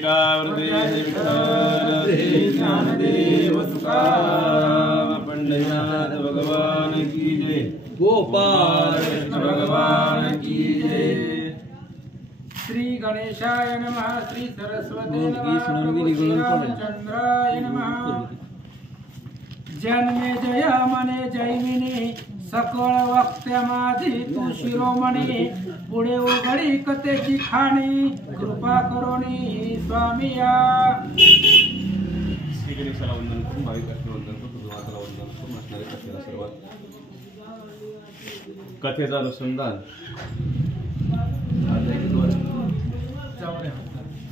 ज्ञानदेव तुकाराम पंढरीनाथ भगवान की जय। गोपाल कृष्ण भगवान की जय। श्री गणेशाय नमः। श्री सरस्वती नमः। प्रभु श्री रामचंद्राय नमः। जन्मे जय मने जैमिनी सकळ वक्त्या माझी तू शिरोमणी पुढे उघडी कथेची खाणी कृपा करोनी स्वामिया। श्री गणेशाला वंदन करून भाविकांना वंदन करून माताला वंदन करून असणारे कथेला सुरुवात। कथेचं अनुसंधान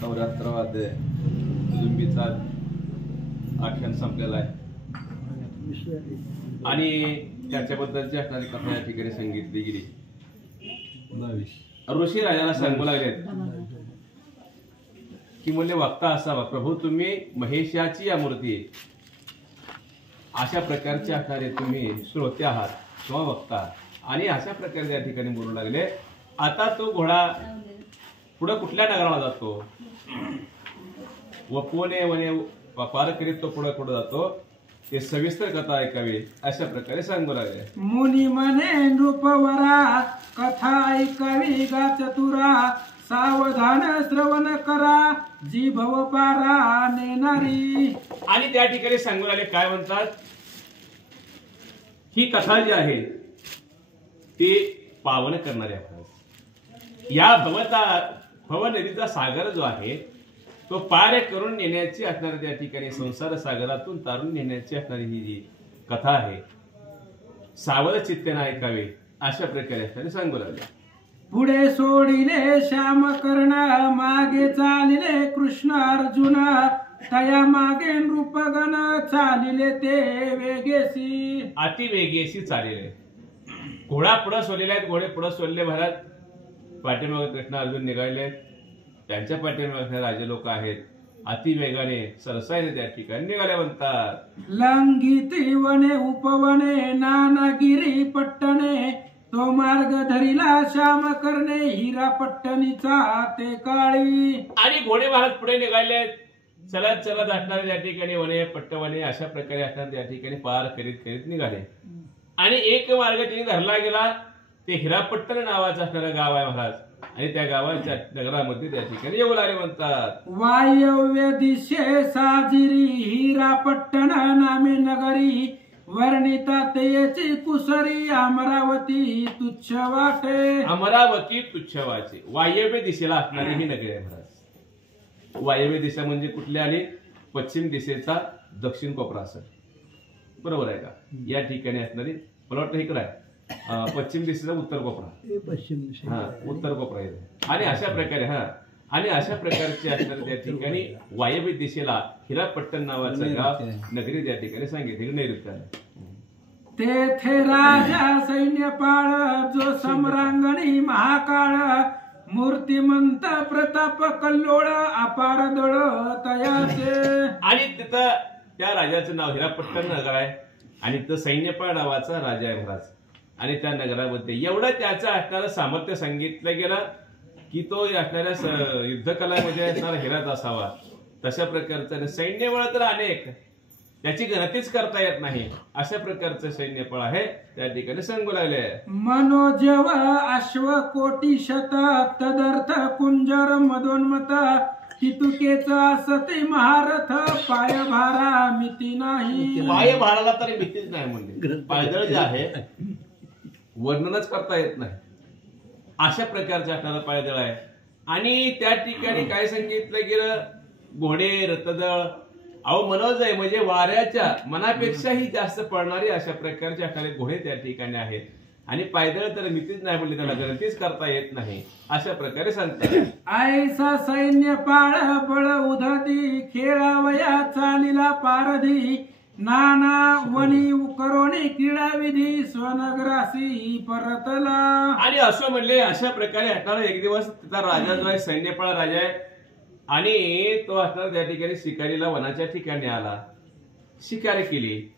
74वा अध्याय जुंबीचा आख्यान संपलेला आहे आणि त्याच्याबद्दलची असणारी कथा या ठिकाणी सांगितली गेली। ऋषी राजाला सांगू लागलेत की मुले वक्ता असावा, प्रभू तुम्ही महेशाची या मूर्ती अशा प्रकारचे असणारे तुम्ही श्रोते आहात किंवा वक्ता आणि अशा प्रकारे या ठिकाणी बोलू लागले। आता तो घोडा पुढे कुठल्या नगराला जातो व कोणे वने पार करीत तो पुढे पुढे जातो ते सविस्तर कथा ऐकावी अशा प्रकारे सांगू लागले। मुनी मने नृपवरा कथा ऐकावी गा चतुरा सावधान श्रवण करा जी भवपारा नेणारी। आणि त्या ठिकाणी सांगू लागले काय म्हणतात, ही कथा जी आहे ती पावन करणारी आहे। या भव नदीचा सागर जो आहे तो पार करून नेण्याची असणारी त्या ठिकाणी संसार सागरातून तारून नेण्याची असणारी ही जी कथा आहे सावध चित्तेने ऐकावे अशा प्रकारे असणारी सांगू लागले। पुढे सोडिले श्याम कर्ण मागे चालिले कृष्ण अर्जुन तया मागे नृपगण चालिले ते वेगेसी। अति वेगेसी चालले घोडा पुढे सोडलेले आहेत, घोडे पुढे सोडले भरात, पाठीमागे कृष्ण अर्जुन निघाले, त्यांच्या पाठीमागे राजे लोक आहेत, अति वेगाने सरसाईने त्या ठिकाणी निघाले म्हणतात। लंघिती वने उपवने नानागिरी पट्टणे तो मार्ग धरिला श्याम करणे हिरा पट्टणीचा ते काळी। आणि घोडे महाराज पुढे निघाले, चलत चलत असणारे त्या ठिकाणी वने पट्टवने अशा प्रकारे असणारे त्या ठिकाणी पार करीत करीत निघाले आणि एक मार्ग तिने धरला गेला ते हिरापट्टण नावाचं असणारं गाव आहे महाराज आणि त्या गावाच्या नगरामध्ये त्या ठिकाणी येऊ लागले म्हणतात। वायव्य दिशे साजिरी हिरापट्टण नामे नगरी वर्णिता तेची कुसरी अमरावती तुच्छ वाटे। अमरावती तुच्छ वाटे वायव्य दिशेला असणारी ही नगरी आहे महाराज। वायव्य दिशा म्हणजे कुठली आली, पश्चिम दिशेचा दक्षिण कोपरा असेल, बरोबर आहे का? या ठिकाणी असणारी मला वाटतं इकडे आहे पश्चिम दिशेचा उत्तर कोपरा, पश्चिम दिशा हा उत्तर कोपरा आहे आणि अशा प्रकारे आणि अशा प्रकारचे असणारे त्या ठिकाणी वायव्य दिशेला हिरापट्टण नावाचं गाव नगरी त्या ठिकाणी सांगितले नैऋत्याला। तेथे राजा सैन्यपाळ जो सम्रांगणी महाकाळ मूर्तिमंत प्रताप कल्लोळ अपार दळ तयाचे। आणि तिथं त्या राजाचं नाव हिरापट्टण नगर आहे आणि तिथं सैन्यपाळ नावाचा राजा आहे महाराज आणि त्या नगरामध्ये एवढं त्याचं असणारं सामर्थ्य सांगितलं गेलं की तो असणाऱ्या युद्धकलामध्ये असणारा हिराच असावा। तशा प्रकारचं सैन्यबळ तर अनेक, त्याची गणतीच करता येत नाही अशा प्रकारचं सैन्यबळ आहे त्या ठिकाणी सांगू लागले। मनोजव अश्व कोटी शत तदर्थ कुंजर मदोन्मत हितुकेच असते महारथ पाय भारा मिती नाही। पाय भाराला तरी भीतीच नाही म्हणजे पायदळ जे आहे वर्णनच करता येत नाही अशा प्रकारचं असणारं पायदळ आहे। आणि त्या ठिकाणी काय सांगितलं गेलं, घोडे रथदळ अहो मनोज आहे म्हणजे वाऱ्याच्या मनापेक्षाही जास्त पळणारी अशा प्रकारचे असणारे घोडे त्या ठिकाणी आहेत आणि पायदळ तर मितीच नाही म्हणजे त्याला गणतीच करता येत नाही अशा प्रकारे सांगतात। ऐसा सैन्य पाळ बळ उधती खेळावया चालिला पारधी नाना वनी करोनी क्रीडा विधी स्वनगरासी परतला। आणि असं म्हणले अशा प्रकारे असणारा एक दिवस तिचा राजा जो आहे सैन्यपाळ राजा आहे आणि तो असणार त्या ठिकाणी शिकारीला वनाच्या ठिकाणी आला, शिकार केली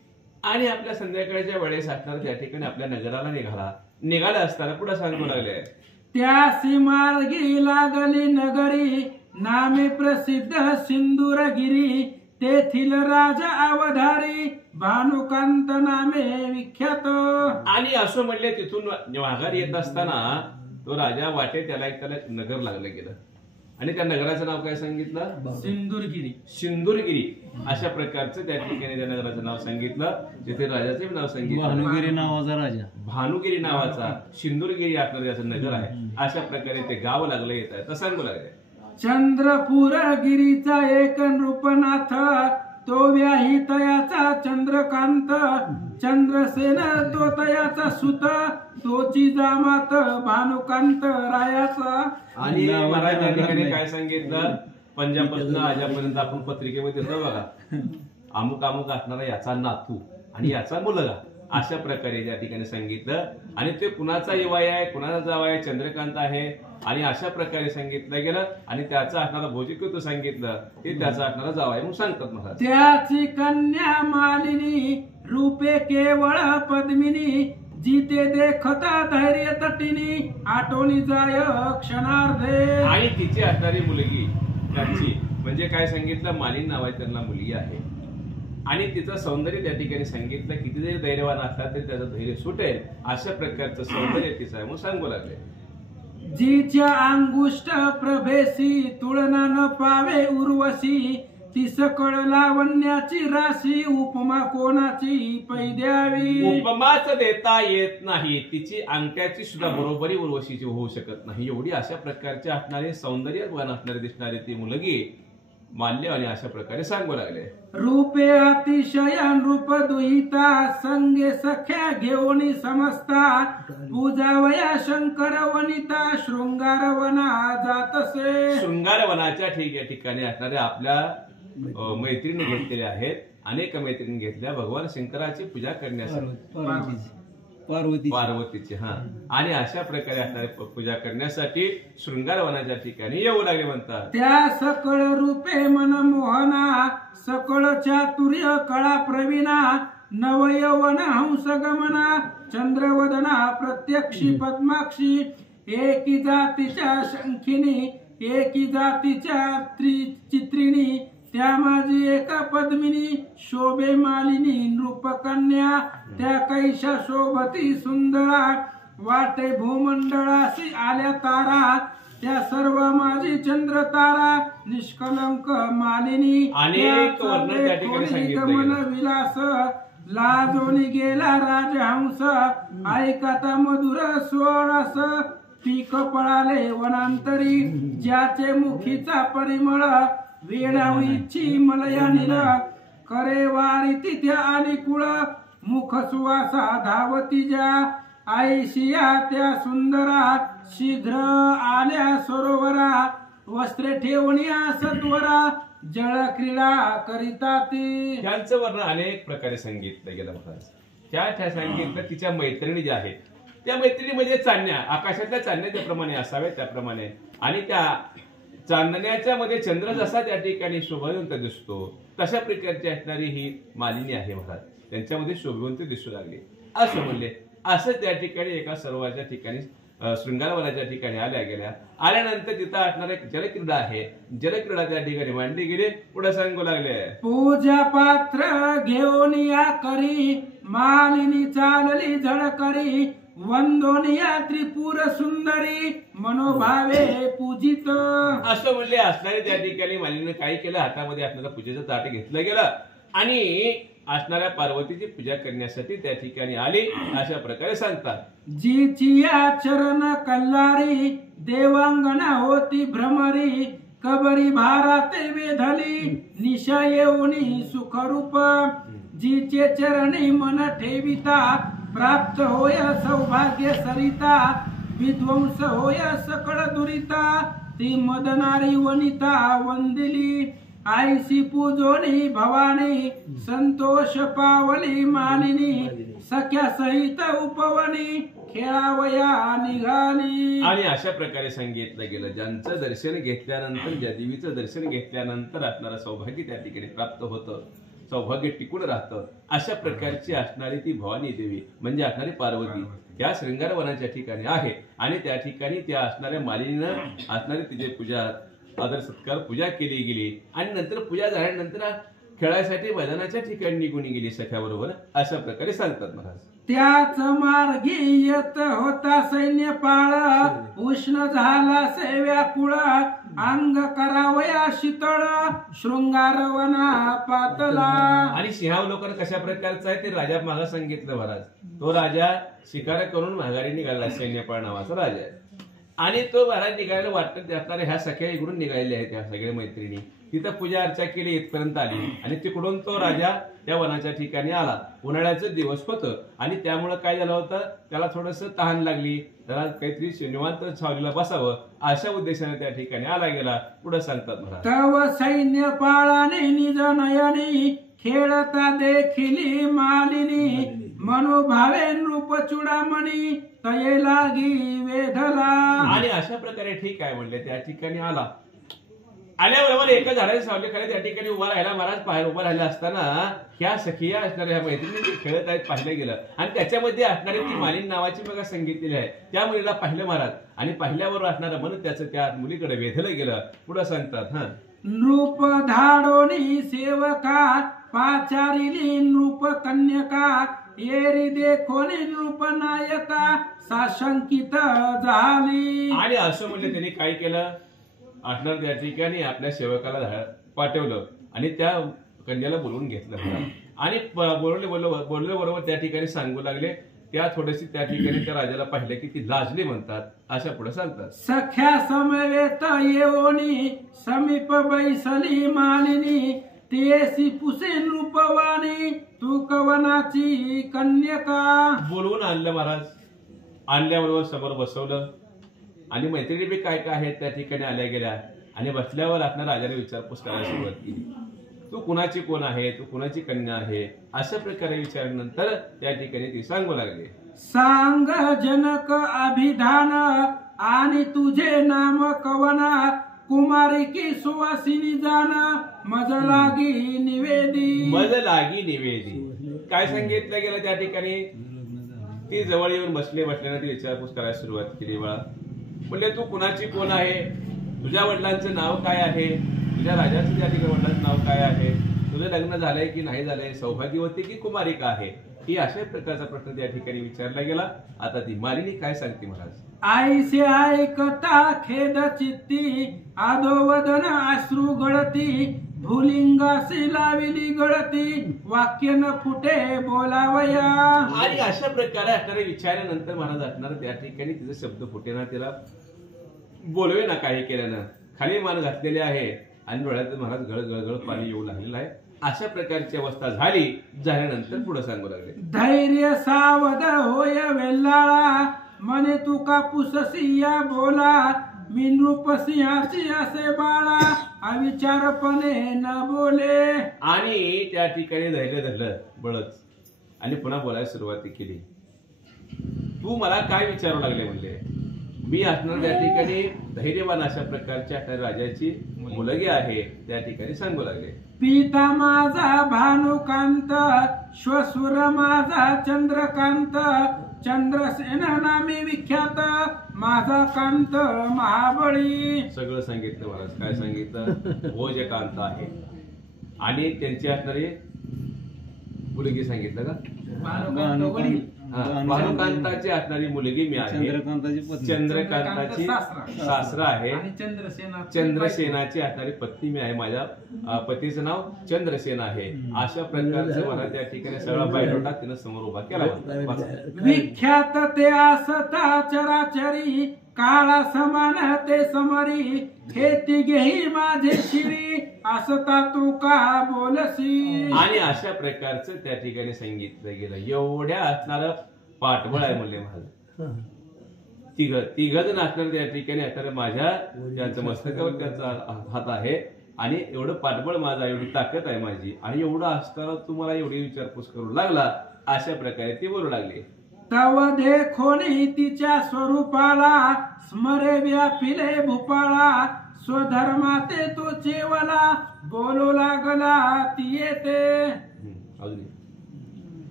आणि आपल्या संध्याकाळच्या वेळेस असणार त्या ठिकाणी आपल्या नगराला निघाला असताना पुढे सांगू लागले, त्यासी मार्गी लागली नगरी नामे प्रसिद्ध सिंदूरगिरी तेथील राजा अवधारी भानुकांत नामे विख्यात. आणि असं म्हणले तिथून माघारी येत असताना तो राजा वाटे त्याला नगर लागलं गेलं आणि त्या नगराचं नाव काय सांगितलं? सिंदूरगिरी. सिंदूरगिरी अशा प्रकारचं त्या ठिकाणी त्या नगराचं नाव सांगितलं. जिथे राजाचं नाव सांगितलं भानुगिरी नावाचा राजा, भानुगिरी नावाचा सिंदूरगिरी असणारं त्याचं नगर आहे. अशा प्रकारे ते गाव लागलं येत आहे. तर सांगू लागले चंद्रपूर गिरीचा एक नृपनाथ तो व्याही तयाचा चंद्रकांत चंद्रसेन तो तयाचा सुत तोची जामात भानुकांत रायाचा. आणि महाराज त्या ठिकाणी काय सांगितलं? पंजाबपासून आजापर्यंत आपण पत्रिकेमध्ये देतो बघा, अमुक अमुक असणारा याचा नातू आणि याचा मुलगा अशा प्रकारे त्या ठिकाणी सांगितलं. आणि ते कुणाचा युवाय आहे, कुणाचा जावाय आहे, चंद्रकांत आहे आणि अशा प्रकारे सांगितलं गेलं. आणि त्याचा असणारा भोजिकृत सांगितलं ते त्याचा असणारा जावाय म्हणून सांगतात महाराज. त्याची कन्या मालिनी रूपे केवळ पद्मिनी जिते देखता धैर्य तटिनी आटोनी जाय क्षणार्धे. आणि तिची असणारी मुलगी त्याची म्हणजे काय सांगितलं? मालिनी नावाची त्यांना मुलगी आहे. आणि तिचं सौंदर्य त्या ठिकाणी सांगितलं किती जरी धैर्यवान असला तरी त्याचं धैर्य सुटेल अशा प्रकारचं सौंदर्य तिचं आहे म्हणून सांगू लागले. जिच्या अंगुष्ठ प्रभेसी तुलना न पावे उर्वशी ती सकळ लावण्याची राशी उपमा कोणाची पैद्यावी. उपमाच देता येत नाही, तिची अंगठ्याची सुद्धा बरोबरी उर्वशीची होऊ शकत नाही. एवढी अशा प्रकारचे असणारे सौंदर्यवान असणारे दिसणारी ती मुलगी माल्य आणि अशा प्रकारे सांगू लागले. रूपे अतिशय नृप दुहिता संगे सख्या घेऊन समजता पूजावया शंकर वनिता शृंगार वना जातसे. शृंगार वनाच्या ठिकाणी असणारे आपल्या मैत्रिणी घेतलेल्या आहेत. अनेक मैत्रिणी घेतल्या भगवान शंकराची पूजा करण्यासाठी पार्वतीची. हा आणि अशा प्रकारे असणारे पूजा करण्यासाठी शृंगार वनाच्या ठिकाणी येऊ लागले म्हणतात. त्या सकळ रूपे मनमोहना सकळ चातुर्य कळा प्रवीणा नवयवन हंस गमना चंद्रवदना प्रत्यक्षी पद्माक्षी एकी जातीच्या शंखिनी एकी जातीच्या चित्रिणी त्या माझी एका पद्मिनी शोभे मालिनी नृपकन्या त्या कैशा शोभती सुंदरा वाटे भूमंडळाशी आल्या तारा त्या सर्व माझी चंद्र तारा निष्कलंक मालिनी. अनेक वर्णन त्या ठिकाणी सांगितलं विलास लाजोनी गेला राजहंस ऐकता मधुर स्वरस पीक पळाले वनांतरी ज्याचे मुखीचा परिमळ वेळावीची मलया निल करे वारी तिथे आली कुळ मुख सुवासा धावती ज्या आईशिया त्या सुंदरा शीघ्र आल्या सरोवरा वस्त्रे ठेवण्या सत्वरा जळ क्रीडा करिता ती. त्यांचं वर्णन अनेक प्रकारे सांगितलं गेलं महाराज. त्या सांगितलं तिच्या मैत्रिणी ज्या आहेत त्या मैत्रिणीमध्ये चांदण्या आकाशातल्या चांदण्याच्या प्रमाणे असाव्या त्याप्रमाणे आणि त्या चांदण्याच्या मध्ये चंद्र जसा त्या ठिकाणी शोभावंत दिसतो तशा प्रकारची असणारी ही मालिनी आहे महाराज. त्यांच्यामध्ये शोभावंत दिसू लागले असं म्हणले. असं त्या ठिकाणी एका सरोवराच्या ठिकाणी शृंगारवनाच्या ठिकाणी आल्या गेल्या. आल्यानंतर तिथं असणार एक जलक्रीडा आहे. जलक्रीडा त्या ठिकाणी मांडली गेली. पुढे सांगू लागले पूजा पात्र घेऊन या करी मालिनी चालली झळकरी वंदोनिया त्रिपुर सुंदरी मनोभावे पूजित. असं म्हणले. असणारे त्या ठिकाणी मालिनीने काय केलं? हातामध्ये असणारा पूजेचं ताट घेतलं गेलं आणि असणाऱ्या पार्वतीची पूजा करण्यासाठी त्या ठिकाणी आली अशा प्रकारे सांगतात. जीची या चरण कल्लारी देवांगना होती भ्रमरी कबरी भाराते वेधली निशा येऊनी सुखरूप जीचे चरणी मन ठेविता प्राप्त होय सौभाग्य सरिता विध्वंस होय सकळ दुरिता ती मदनारी वनिता वंदिली आईसी पूजोनी भवानी संतोष पावली मालिनी सख्या सहित उपवनी खेळावया निघाली. आणि अशा प्रकारे सांगितलं गेलं ज्यांचं दर्शन घेतल्यानंतर ज्या देवीचं दर्शन घेतल्यानंतर असणारं सौभाग्य त्या ठिकाणी प्राप्त होतं सौभाग्य टिकून राहतं अशा प्रकारची असणारी ती भवानी देवी म्हणजे असणारी पार्वती त्या शृंगार वनाच्या ठिकाणी आहे. आणि त्या ठिकाणी त्या असणाऱ्या मालिनीनं असणारी तिची पूजा आदर सत्कार पूजा केली गेली आणि नंतर पूजा झाल्यानंतर खेळासाठी मैदानाच्या ठिकाणी निघून गेली सख्याबरोबर, अशा प्रकारे सांगतात महाराज. त्याच मार्गी येत होता सैन्यपाळ, उष्ण झाला से व्याकुळ, अंग करावया शीतळ, शृंगारवना पातला. आणि सिंहावलोकन कशा प्रकारचं आहे ते राजा मागा सांगितलं महाराज. तो राजा शिकार करून माघारी निघाला, सैन्यपाळ नावाचा राजा आहे. आणि तो महाराज निघायला वाटत असणाऱ्या ह्या सख्या इकडून निघालेल्या आहेत, ह्या सगळ्या मैत्रिणी. तिथं पूजा अर्चा केली, इथपर्यंत आली आणि तिकडून तो राजा त्या वनाच्या ठिकाणी आला. उन्हाळ्याचं दिवस होतं आणि त्यामुळे काय झालं होतं, त्याला थोडस तहान लागली, त्याला काहीतरी निवांत सावलीला बसावं अशा उद्देशाने त्या ठिकाणी आला गेला. पुढे सांगतात महाराज. तव सैन्यपाळाने निज नयनी, खेळता देखिली मालिनी, मनोभावे नृप चुडामणी, तये लागी वेधला. आणि अशा प्रकारे ठीक आहे म्हणले, त्या ठिकाणी आल्याबरोबर एका झाडाच्या सावलीखाली त्या ठिकाणी उभा राहिला महाराज. बाहेर उभा राहिला असताना ह्या सखिया असणाऱ्या ह्या मैत्रिणी खेळत आहेत पाहिलं गेलं आणि त्याच्यामध्ये असणारी ती मालिनी नावाची बघा सांगितलेली आहे. त्या मुलीला पाहिलं महाराज आणि पाहिल्याबरोबर असणारं मन त्याचं त्या मुलीकडे वेधलं गेलं. पुढे सांगतात. नृप धाडोनी सेवका, पाचारिली नृप कन्यका, येरी देखोनी नृप नायका, साशंकित झाली. आणि असं म्हणजे त्यांनी काय केलं, असणार त्या ठिकाणी आपल्या सेवकाला पाठवलं आणि त्या कन्याला बोलवून घेतलं आणि बोलले बरोबर त्या ठिकाणी सांगू लागले. त्या थोडीशी त्या ठिकाणी त्या राजाला पाहिलं की ती लाजली म्हणतात, अशा पुढे सांगतात. सख्या समवेत येऊनी, समीप बैसली मालिनी, तेसी पुसे नृपवाणी, तू कवनाची कन्यका. बोलवून आणलं महाराज. आणल्याबरोबर समोर बसवलं आणि मैत्रिणी बी काय काय आहेत त्या ठिकाणी आल्या गेल्या आणि बसल्यावर आपल्या राजाने विचारपूस करायला सुरुवात केली. तू कुणाची कोण आहे, तू कुणाची कन्या आहे, अशा प्रकारे विचारल्यानंतर त्या ठिकाणी ती सांगू लागले. सांग जनक अभिधान, आणि तुझे नाम कवना, कुमारी की सुवासिनी जाण, मज लागी निवेदी. मज लागी निवेदी काय सांगितलं गेलं त्या ठिकाणी. ती जवळ येऊन बसल्यानं ती विचारपूस करायला सुरुवात केली. बाळा म्हणजे तू कुणाची कोण आहे, तुझ्या वडिलांचं नाव काय आहे, तुझ्या राजाचं त्या ठिकाणी वडिलांचं नाव काय आहे, तुझं लग्न झालंय की नाही झालंय, सौभाग्यवती की कुमारिका आहे, ही अशा प्रकारचा प्रश्न त्या ठिकाणी विचारला गेला. आता ती मालिनी काय सांगते महाराज. आईसे ऐकता खेद चित्ती, आदोवदन अश्रू गळती, भूलिंगासी लाविली गळती, वाक्य न फुटे बोलावया. आणि अशा प्रकारे असणारे विचारानंतर महाराज असणार त्या ठिकाणी तिचे शब्द फुटे ना, तिला बोलवे ना काही केल्यानं. खाली मान घातलेले आहे आणि डोळ्यात महाराज गळगळ पाणी येऊ लागलेलं आहे. अशा प्रकारची अवस्था झाल्यानंतर पुढे सांगू लागले. धैर्य सावध होय वेल्लाळा, मने तू कापूस सिया बोला, मी नृपसिंहाची असे बाळा, अविचारपणे न बोले. आणि त्या ठिकाणी धैर्य धरलं बळच आणि पुन्हा बोलायला सुरुवात केली. तू मला काय विचारू लागले म्हणले. मी असणार त्या ठिकाणी धैर्यवान अशा प्रकारच्या राजाची मुलगी आहे त्या ठिकाणी सांगू लागले. पिता माझा भानुकांत, श्वशुर माझा चंद्रकांत, चंद्रसेन नामी विख्यात, माझा कांत महाबळी. सगळं सांगितलं महाराज. काय सांगितलं, हो जे कांत आहे आणि त्यांची असणारी मुलगी सांगितलं का, भानुकांताची असणारी मुलगी मी आहे, चंद्रकांताची सासरा आहे, चंद्रसेनाची असणारी पत्नी मी आहे, माझ्या पतीचं नाव चंद्रसेन आहे. अशा प्रकारचं मला त्या ठिकाणी सगळा बायोडाटा तिनं समोर उभा केला होता. विख्यात ते असता चराचरी, काळा समान ते समरी, हे तिघेही माझे शिरी, असता तू का बोलसी. आणि अशा प्रकारचं त्या ठिकाणी सांगितलं गेलं. एवढ्या असणारं पाठबळ आहे म्हणले महाराज. तिघ जण असणार त्या ठिकाणी असणारे माझ्या त्यांचं मस्तकावर त्यांचा हात आहे आणि एवढं पाठबळ माझा, एवढी ताकद आहे माझी आणि एवढं असताना तुम्हाला एवढी विचारपूस करू लागला, अशा प्रकारे ते बोलू लागले. तव देखोनी तिच्या स्वरूपाला, स्मरे व्यापिले भूपाळा, स्वधर्माते तो चेवला, बोलू लागला ती येते.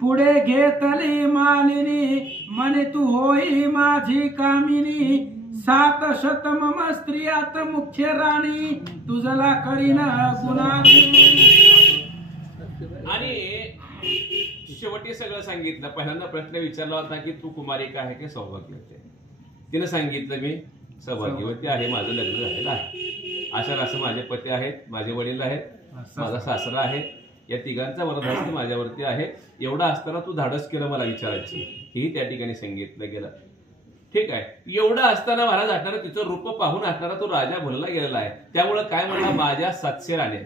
पुढे घेतली मालिनी, म्हणे तू होई माझी कामिनी, सात शत मम स्त्रियात मुख्य राणी तुझला करीन गुणानी. आणि शेवटी सगळं सांगितलं. पहिल्यांदा प्रश्न विचारला होता की तू कुमारिका आहे की सौभाग्यवती आहे. तिने सांगितलं मी सौभाग्यवती आहे, माझं लग्न झालेलं आहे. अशा असं माझे पती आहेत, माझे वडील आहेत, माझा सासरा आहे, या तिघांचा वरदहस्त माझ्यावरती आहे. एवढा असताना तू धाडस केलं मला विचारायची, हेही त्या ठिकाणी सांगितलं गेलं. ठीक आहे. एवढं असताना महाराज असणारा तिचं रूप पाहून असणारा तो राजा भरला गेलेला आहे. त्यामुळे काय म्हणला, माझ्या 700 राण्या,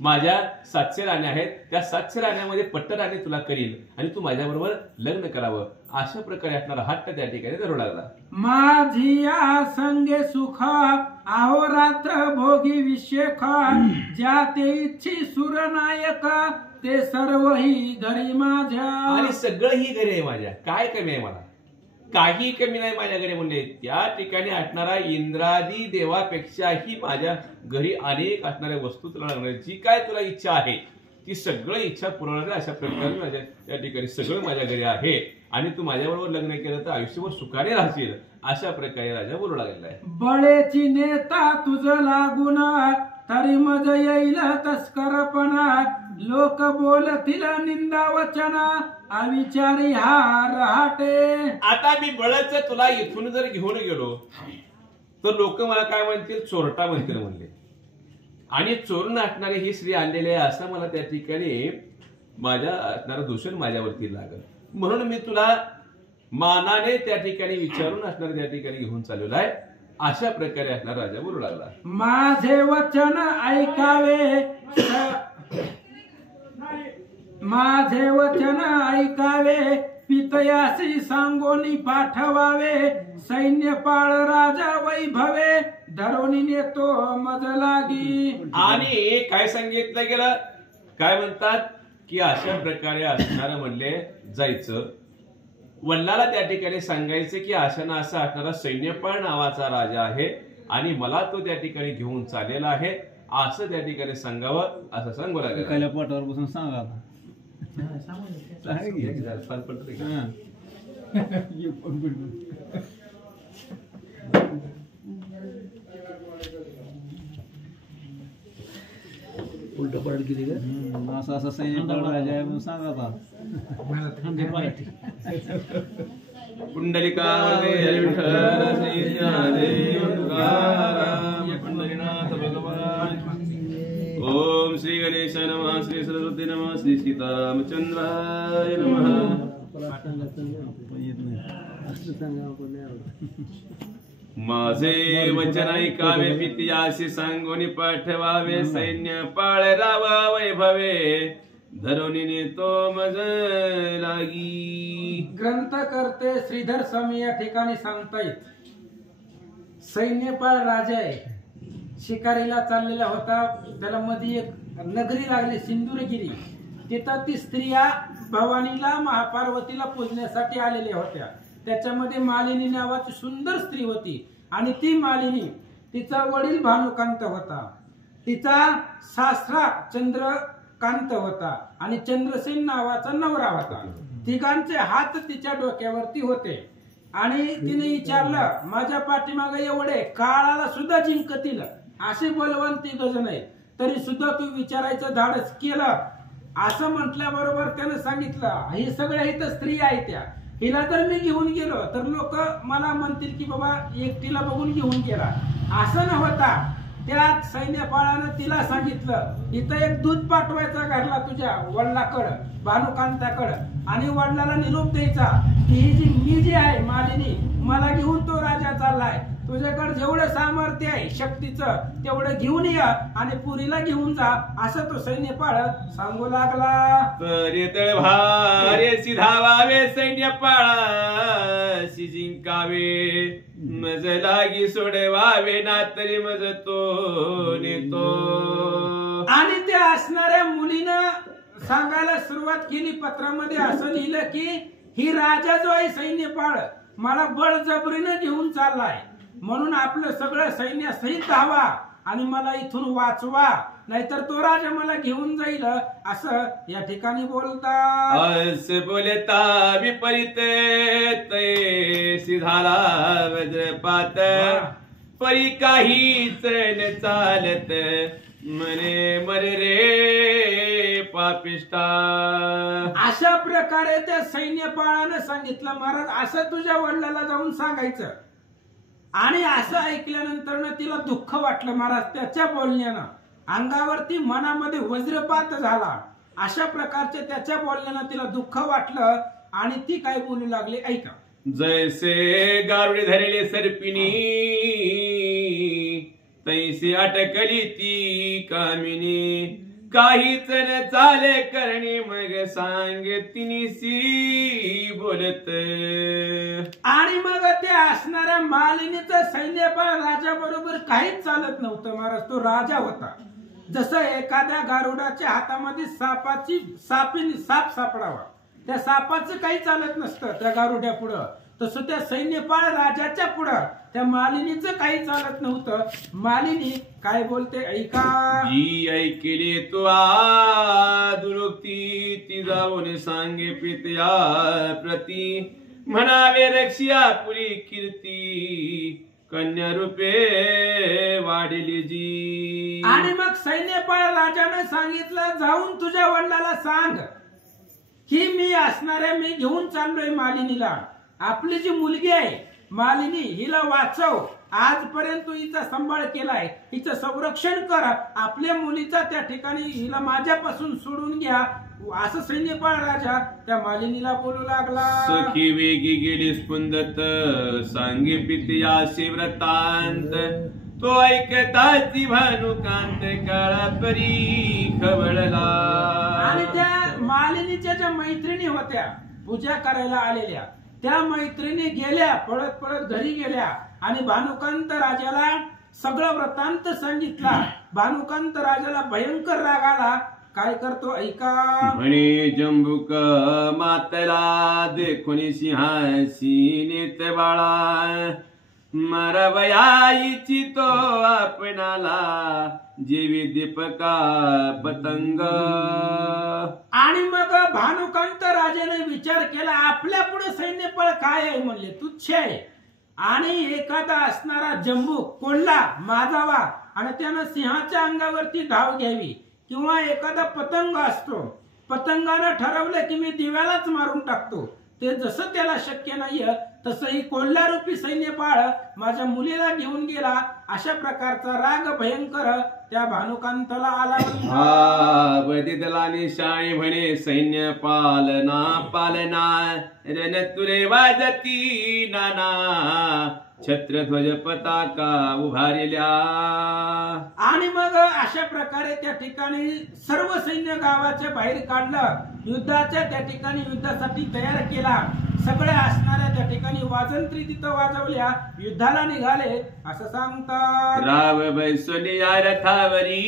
माझ्या 700 राण्या आहेत, त्या 700 राण्यामध्ये पट्टराणी तुला करील आणि तू माझ्याबरोबर लग्न करावं, अशा प्रकारे असणारा हट्ट त्या ठिकाणी धरू लागला. माझी या संगे सुख अहोरात्र भोगी विषेख ज्या ते इच्छी सुरनायक ते सर्वही घरी माझ्या. आणि सगळंही घरी आहे माझ्या, काय कमी आहे मला, काही कमी नाही माझ्या घरी म्हणले. त्या ठिकाणी असणारा इंद्रादी देवापेक्षाही माझ्या घरी अनेक असणाऱ्या वस्तू तुला लागणार, जी काय तुला इच्छा आहे ती सगळं इच्छा पुरवणारे अशा प्रकारे माझ्या त्या ठिकाणी सगळं माझ्या घरी आहे. आणि तू माझ्याबरोबर लग्न केलं तर आयुष्यभर सुखाने राहशील, अशा प्रकारे राजा बोलू लागलेला आहे. बळेची नेता तुझं लागून तरी मज येईल तस्करपणा लोक बोलतील निंदा वचन अविचारी हा रहाटे. आता मी बळच तुला इथून जर घेऊन गेलो तर लोक मला काय म्हणतील, चोरटा म्हणतील म्हणले. आणि चोर नाचणारे ही स्त्री आणलेली आहे असं मला त्या ठिकाणी माझ्या असणारं दूषण माझ्यावरती लागल. म्हणून मी तुला मानाने त्या ठिकाणी विचारून असणारे त्या ठिकाणी घेऊन चाललेला आहे, अशा प्रकारे असणार राजा बोलू लागला. माझे वचन ऐकावे, माझे वचन ऐकावे पितयासी सांगोनी पाठवावे सैन्य पाळ राजा वैभवे धरोनी नेतो मज लागी. आणि काय सांगितलं गेलं, काय म्हणतात की अशा प्रकारे असणारं म्हणले जायचं. वल्लाला त्या ठिकाणी सांगायचं की अशा ना असा असणारा सैन्यपाळ नावाचा राजा आहे आणि मला तो त्या ठिकाणी घेऊन चाललेला आहे, असं त्या ठिकाणी सांगावं, असं सांगू लागेल. पोटावर बसून सांगा उलट पलट केली का असं असं सैन्य राजा आहे म्हणून सांगा. पुंडलिका ओम श्री गणेश नमः, श्री सरस्वती नमः, श्री सीतारामचंद्राय नमः. माझे वचन ऐकावे पित्याशी सांगून पाठवावे सैन्य पाळ रावा वैभवे धरोनी नेतो मज लागी. ग्रंथ करते श्रीधर स्वामी या ठिकाणी सांगतायत, सैन्यपाळ राजा आहे, शिकारीला चाललेला होता. त्याला मध्ये एक नगरी लागली सिंदूरगिरी, तिथं ती स्त्रिया भवानीला महापार्वतीला पूजण्यासाठी आलेल्या होत्या. त्याच्यामध्ये मालिनी नावाची सुंदर स्त्री होती आणि ती मालिनी, तिचा वडील भानुकांत होता, तिचा सासरा चंद्रकांत होता आणि चंद्रसेन नावाचा नवरा होता. तिघांचे हात तिच्या डोक्यावरती होते आणि तिने विचारलं, माझ्या पाठीमागे एवढे काळाला सुद्धा जिंकतील असे बलवान तिघजण आहेत, तरी सुद्धा तू विचारायचं धाडस केलं. असं म्हटल्याबरोबर त्यानं सांगितलं, हे सगळ्या इथं स्त्री आहेत, त्या हिला जर मी घेऊन गेलो तर लोक मला म्हणतील की बाबा एकटीला बघून घेऊन गेला. असं न होता त्या सैन्यपाळानं तिला सांगितलं, इथं एक दूध पाठवायचा घरला तुझ्या वडिलाकडं, भानुकांताकडं, आणि वडिलाला निरोप द्यायचा की ही जी मी जी आहे मालिनी, मला घेऊन तो राजा चाललाय, तुझ्याकडे जेवढं सामर्थ्य आहे शक्तीचं तेवढं घेऊन या आणि पुरीला घेऊन जा, असं तो सैन्यपाळ सांगू लागला. तर भारे धावावे सैन्यपाळाशी जिंकावे मज लागी सोडवावे ना तरी मज तो नेतो. आणि त्या असणाऱ्या मुलीनं सांगायला सुरुवात केली. पत्रामध्ये असं लिहिलं की ही राजा जो आहे सैन्यपाळ मला बळजबरीनं घेऊन चाललाय, म्हणून आपलं सगळं सैन्य सहित धावा आणि मला इथून वाचवा. नाहीतर तो राजा मला घेऊन जाईल असं या ठिकाणी बोलतात. अस बोलता विपरीत तैसी झाला वज्रपात परी काहीच न चालत मने मरे रे पापिष्टा. अशा प्रकारे त्या सैन्यपाळानं सांगितलं महाराज असं तुझ्या वडिलाला जाऊन सांगायचं. आणि असं ऐकल्यानंतर तिला दुःख वाटलं महाराज त्याच्या बोलण्यानं. अंगावरती मनामध्ये वज्रपात झाला. अशा प्रकारच्या त्याच्या बोलण्यानं तिला दुःख वाटलं आणि ती काय बोलू लागली ऐका. जैसे गारुडी धरले सर्पिणी तैसे अटकली ती कामिनी काहीच न चाले करणे मग सांग तिनीसी बोलत. आणि मग ते असणाऱ्या मालिनीचं सैन्यपाळ राजा बरोबर काहीच चालत नव्हतं महाराज. तो राजा होता. जसं एखाद्या गारुडाच्या हातामध्ये साप सापडावा त्या सापाचं काही चालत नसतं त्या गारुड्या पुढं. तसं त्या सैन्यपाळ राजाच्या पुढं त्या मालिनीचं काही चालत नव्हतं. मालिनी काय बोलते ऐका. जी ऐकले तो दुरुक्ती ती जाऊन सांगे पित्या प्रती म्हणावे रक्षिया पुरी कीर्ती कन्या रूपे वाढली जी. आणि मग सैन्यपाळ राजाने सांगितलं जाऊन तुझ्या वडिलाला सांग की मी असणाऱ्या मी घेऊन चाललोय मालिनीला. आपली जी मुलगी आहे मालिनी हिला वाचव. आजपर्यंत तू हिचा सांभाळ केलाय हिचं संरक्षण कर. आपल्या मुलीचा त्या ठिकाणी हिला माझ्यापासून सोडून घ्या असं सैन्यपाळ राजा त्या मालिनीला बोलू लागला. सखी वेगी गेली स्पंदत सांगे पित्याशी व्रतांत तो ऐकताची भानुकांत काळा परी खवळला. आणि त्या मालिनीच्या ज्या मैत्रिणी होत्या पूजा करायला आलेल्या त्या मैत्रिणी गेल्या पळत पळत घरी गेल्या आणि भानुकांत राजाला सगळं वृत्तांत सांगितला. भानुकांत राजाला भयंकर राग आला. काय करतो ऐका. म्हणे जंबुक मातला देखून सिंहासी नेत बाळा मरवयाईची तो आपणाला जेवी दीपका पतंग. आणि मग भानुकांत राजाने विचार केला आपल्या पुढे सैन्यपळ काय आहे म्हणले तुच्छ आहे. आणि एखादा असणारा जंबू कोल्हा माजावा आणि त्यानं सिंहाच्या अंगावरती धाव घ्यावी किंवा एखादा पतंग असतो पतंगानं ठरवलं की मी दिव्यालाच मारून टाकतो. ते जसं त्याला शक्य नाहीये तसं ही कोल्हारूपी सैन्यपाळ माझ्या मुलीला घेऊन गेला. अशा प्रकारचा राग भयंकर त्या भानुकांतला आला. बदितला निशाणी म्हणे सैन्य पालना पालना रणतुरे वाजती नाना छत्रध्वज पताका उभारल्या. आणि मग अशा प्रकारे त्या ठिकाणी सर्व सैन्य गावाच्या बाहेर काढलं. युद्धाच्या त्या ठिकाणी युद्धासाठी तयार केला. सगळ्या असणाऱ्या त्या ठिकाणी वाजंत्री तिथं वाजवल्या. युद्धाला निघाले असं सांगतात. राव बैसोली या रथावरी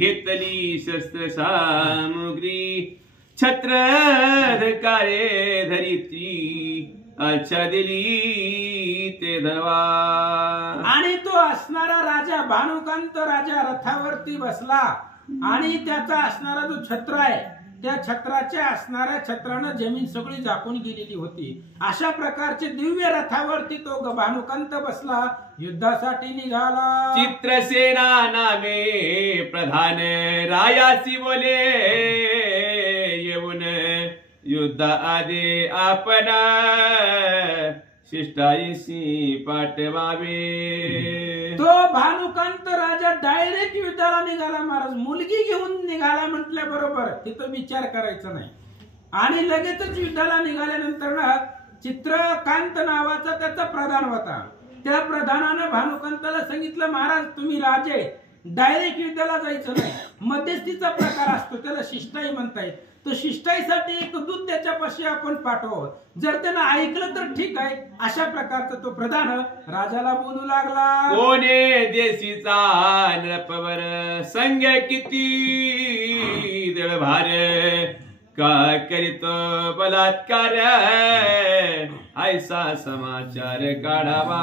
घेतली शस्त्र सामुग्री छत्र काळे धरित्री अच्छा दिली ते धवा. आणि तो असणारा राजा भानुकांत राजा रथावरती बसला आणि त्याचा असणारा जो छत्र आहे त्या छत्राच्या असणाऱ्या छत्रानं जमीन सगळी झाकून गेलेली होती. अशा प्रकारचे दिव्य रथावरती तो भानुकांत बसला युद्धासाठी निघाला. चित्रसेना नामे प्रधान रायासी बोले येऊन युद्ध आदे आपण शिष्टाईशी पाठवावे. तो भानुकांत राजा डायरेक्ट युद्धाला निघाला महाराज. मुलगी घेऊन निघाला म्हटल्या बरोबर तिथं विचार करायचा नाही. आणि लगेचच युद्धाला निघाल्यानंतर चित्रकांत नावाचा त्याचा प्रधान होता. त्या प्रधानानं भानुकांताला सांगितलं महाराज तुम्ही राजे डायरेक्ट युद्धाला जायचं नाही. मध्यस्थीचा प्रकार असतो त्याला शिष्टाई म्हणतायत. तो शिष्टाईसाठी एक दूत त्याच्यापाशी आपण पाठवावं. जर त्यानं ऐकलं तर ठीक आहे. अशा प्रकारचा तो प्रधान राजाला बोलू लागला. कोणे देशीचा नरपवर संग किती दळभार का करीतो बलात्कार ऐसा समाचार काढावा.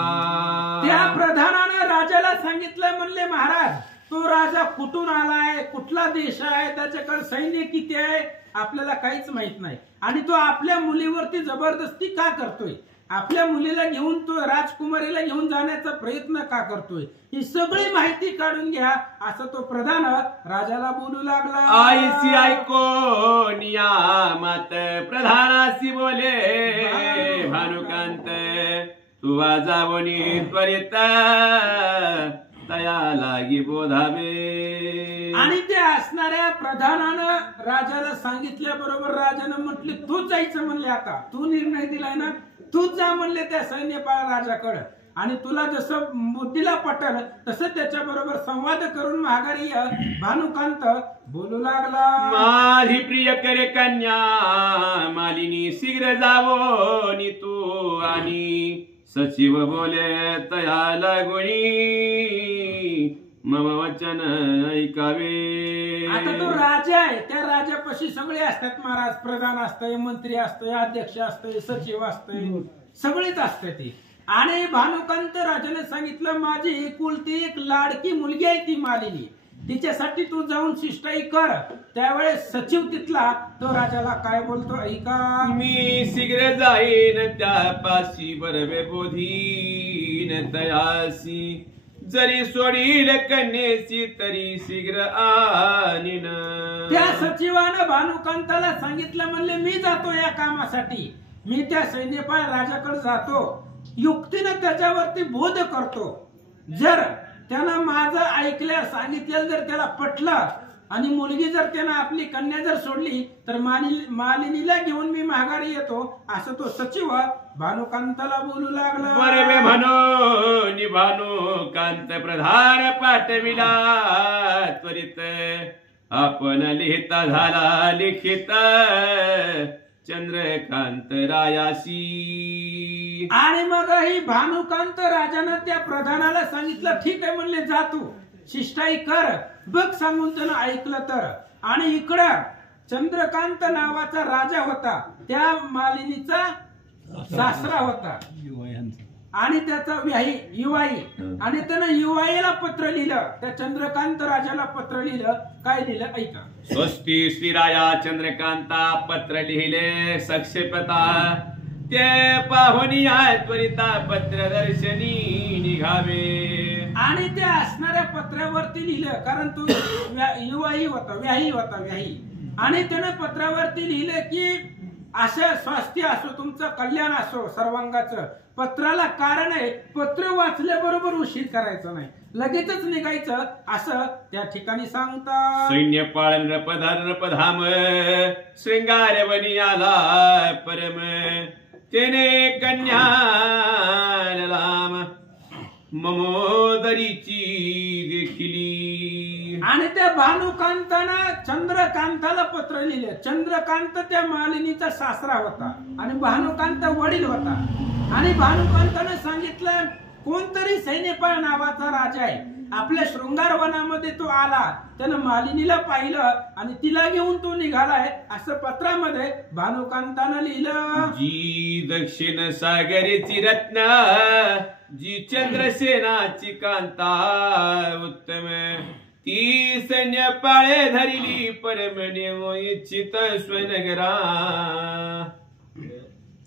त्या प्रधानानं राजाला सांगितलं म्हणले महाराज तो राजा कुठून आलाय, कुठला देश आहे, त्याच्याकडे सैन्य किती आहे, आपल्याला काहीच माहित नाही. आणि तो आपल्या मुलीवरती जबरदस्ती का करतोय, आपल्या मुलीला घेऊन तो राजकुमारीला घेऊन जाण्याचा प्रयत्न का करतोय, ही सगळी माहिती काढून घ्या असं तो प्रधान राजाला बोलू लागला. आईसी ऐको नियामत प्रधानासी बोले भानुकांत तू वाजावणी त्वरित तया लागी बोधावे. आणि ते असणाऱ्या प्रधानानं राजाला सांगितल्याबरोबर राजानं म्हटले तूच जायचं म्हणले, आता तू निर्णय दिलाय ना, तूच जा म्हणले त्या सैन्यपाळ राजाकडे. आणि तुला जसं बुद्धीला पटल तसं त्याच्या बरोबर संवाद करून माघारी भानुकांत बोलू लागला. माझी प्रिय करे कन्या मालिनी शीघ्र जावो नि तू आणि सचिव बोले तया लागोणी मम वचन ऐकावे. आता तो राजा आहे, त्या राजापाशी सगळे असतात महाराज, प्रधान असतंय, मंत्री असतंय, अध्यक्ष असतंय, सचिव असतंय, सगळेच असते ती. आणि भानुकांत राजाने सांगितलं माझी एकुलती एक लाडकी मुलगी आहे ती मालिनी, तिच्यासाठी तू जाऊन शिष्टाई कर. त्यावेळेस सचिव तिथला तो राजाला काय बोलतो ऐका. मी शीघ्र जाईन त्यापाशी बरवे बोधीन तयासी जरी सोडील कन्येसी तरी शीघ्र आणीन. त्या सचिवानं भानुकांताला सांगितलं म्हणले मी जातो या कामासाठी, मी त्या सैन्यपाळ राजाकडे जातो, युक्तीनं त्याच्यावरती बोध करतो. जर त्यानं माझं ऐकल्या सांगितलेलं जर त्याला पटलं आणि मुलगी जर त्यानं आपली कन्या जर सोडली तर मालिनीला घेऊन मी माघारी येतो असं तो सचिव भानुकांताला बोलू लागला. बरे म्हणो नि भानुकांत प्रधान पाठविला त्वरित आपण लिहिता झाला लिखित चंद्रकांत रायासी. आणि मग ही भानुकांत राजानं त्या प्रधानाला सांगितलं ठीक आहे म्हणले जा तू शिष्टाई कर, बघ सांगून त्यानं ऐकलं तर. आणि इकडं चंद्रकांत नावाचा राजा होता, त्या मालिनीचा सासरा होता आणि त्याचा युवाई. आणि त्यानं युवाईला पत्र लिहिलं, त्या चंद्रकांत राजाला पत्र लिहिलं. काय लिहिलं ऐका. स्वस्ती श्रीराया चंद्रकांता पत्र लिहिले सक्षेपता ते पाहुनी त्वरिता पत्र दर्शनी निघावे. आणि त्या असणाऱ्या पत्रावरती लिहिलं, कारण तो युवाई होता, व्याही होता, व्याही. आणि त्यानं पत्रावरती लिहिलं की असं स्वास्थ्य असो, तुमचं कल्याण असो सर्वांगाचं. पत्राला कारण आहे पत्र वाचल्याबरोबर उशीर करायचं नाही, लगेचच निघायचं असं त्या ठिकाणी सांगतात. सैन्यपाळ नृपधाम श्रृंगार वनी आला परम तेने कन्या लाम ममोदरीची देखिली. आणि त्या भानुकांतानं चंद्रकांताला पत्र लिहिले. चंद्रकांत त्या मालिनीचा सासरा होता आणि भानुकांत वडील होता. आणि भानुकांतानं सांगितलं कोणतरी सैन्यपाळ नावाचा राजा आहे, आपल्या शृंगार वनामध्ये तो आला, त्यानं मालिनीला पाहिलं आणि तिला घेऊन तो निघालाय असं पत्रामध्ये भानुकांतानं लिहिलं. जी दक्षिण सागरीची रत्न जी चंद्रसेनाची कांता उत्तम ती सैन्यपाळे धरिली परमने इच्छित स्वनगरा.